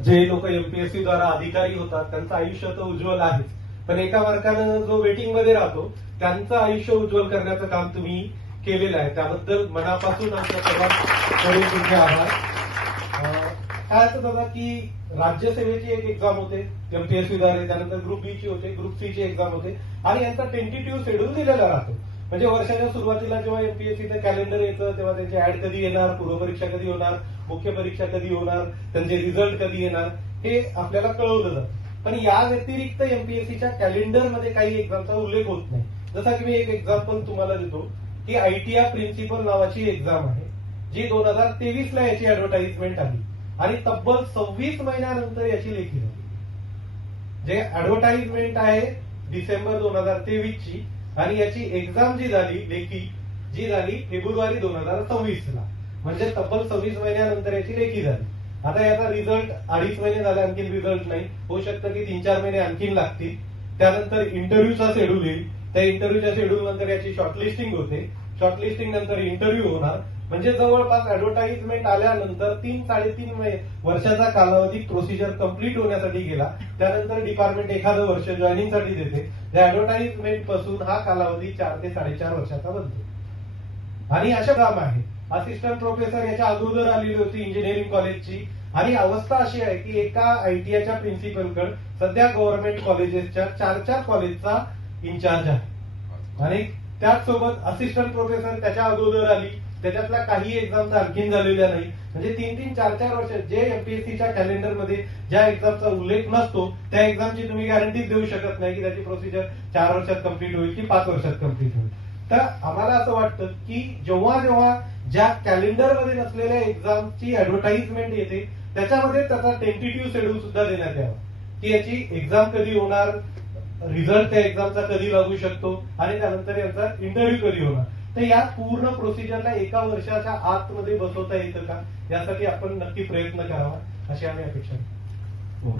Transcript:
जे लोक एमपीएससी द्वारा अधिकारी होतात त्यांचं आयुष्य तर उज्ज्वल आहेच, पण एका वर्गानं जो वेटिंग मध्ये राहतो त्यांचं आयुष्य उज्ज्वल करण्याचं काम तुम्ही केलेलं आहे. त्याबद्दल मनापासून आमच्या सर्वांकडे तुमचे आभार. काय असं दादा की राज्यसेवेची एक एक्झाम होते एमपीएससी द्वारे, त्यानंतर ग्रुप बी ची होते, ग्रुप सी ची एक्झाम होते आणि यांचा टेंटेटिव्ह शेड्यूल दिलेला राहतो. म्हणजे वर्षाच्या सुरुवातीला जेव्हा एमपीएससीचं कॅलेंडर येतं तेव्हा त्यांची ऍड कधी येणार, पूर्वपरीक्षा कधी होणार, मुख्य परीक्षा कधी होणार, त्यांचे रिझल्ट कधी येणार हे आपल्याला कळवलं जातं. पण या व्यतिरिक्त एमपीएससीच्या कॅलेंडरमध्ये काही एक्झामचा उल्लेख होत नाही. जसा की मी एक एक्झाम्पल तुम्हाला देतो की आयटीआय प्रिन्सिपल नावाची एक्झाम आहे जी 2023 ला याची ऍडव्हर्टाइजमेंट आली आणि तब्बल 26 महिन्यानंतर याची लेखी झाली. जे ऍडव्हर्टाइजमेंट आहे डिसेंबर 2023 ची आणि याची एक्झाम जी झाली लेखी जी झाली फेब्रुवारी 2026 ला, म्हणजे तब्बल 26 महिन्यानंतर याची लेखी झाली. आता याचा रिझल्ट 2.5 महिने झाले आणखी रिझल्ट नाही, होऊ शकतं की 3-4 महिने आणखी लागतील. त्यानंतर इंटरव्ह्यूचा शेड्यूल येईल, त्या इंटरव्ह्यूच्या शेड्यूल नंतर याची शॉर्टलिस्टिंग होते, शॉर्टलिस्टिंग नंतर इंटरव्ह्यू होणार. म्हणजे जवळपास ऍडव्हर्टाइजमेंट आल्यानंतर 3-3.5 वर्षाचा कालावधी प्रोसिजर कंप्लीट होण्यासाठी गेला. त्यानंतर डिपार्टमेंट एखादं वर्ष जॉईनिंगसाठी देते. त्या ऍडव्हर्टाइजमेंट पासून हा कालावधी 4 ते 4.5 वर्षाचा बनतो. आणि अशा काम आहे असिस्टंट प्रोफेसर याच्या अगोदर आलेली होती इंजिनिअरिंग कॉलेजची आणि अवस्था अशी आहे की एका आयटीआयच्या प्रिन्सिपलकडे सध्या गव्हर्नमेंट कॉलेजेसच्या 4 कॉलेजचा इन्चार्ज आहे आणि त्याचसोबत असिस्टंट प्रोफेसर त्याच्या अगोदर आली, त्याच्यातल्या काही एक्झाम आणखीन झालेल्या नाही. म्हणजे 3-3, 4-4 वर्ष जे एमपीएससीच्या कॅलेंडरमध्ये ज्या एक्झामचा उल्लेख नसतो त्या एक्झामची तुम्ही गॅरंटी देऊ शकत नाही की त्याची प्रोसिजर 4 वर्षात कम्प्लीट होईल की 5 वर्षात कम्प्लीट होईल. तर आम्हाला असं वाटतं की जेव्हा जेव्हा ज्या कॅलेंडरमध्ये नसलेल्या एक्झामची ऍडव्हर्टाइजमेंट येते त्याच्यामध्ये त्याचा टेंटेटिव्ह शेड्यूल सुद्धा देण्यात यावा की याची एक्झाम कधी होणार, रिझल्ट त्या एक्झामचा कधी लागू शकतो आणि त्यानंतर यांचा इंटरव्ह्यू कधी होणार. तर या पूर्ण प्रोसिजरला एका वर्षाच्या आतमध्ये बसवता येतं का यासाठी आपण नक्की प्रयत्न करावा अशी आम्ही अपेक्षा करतो.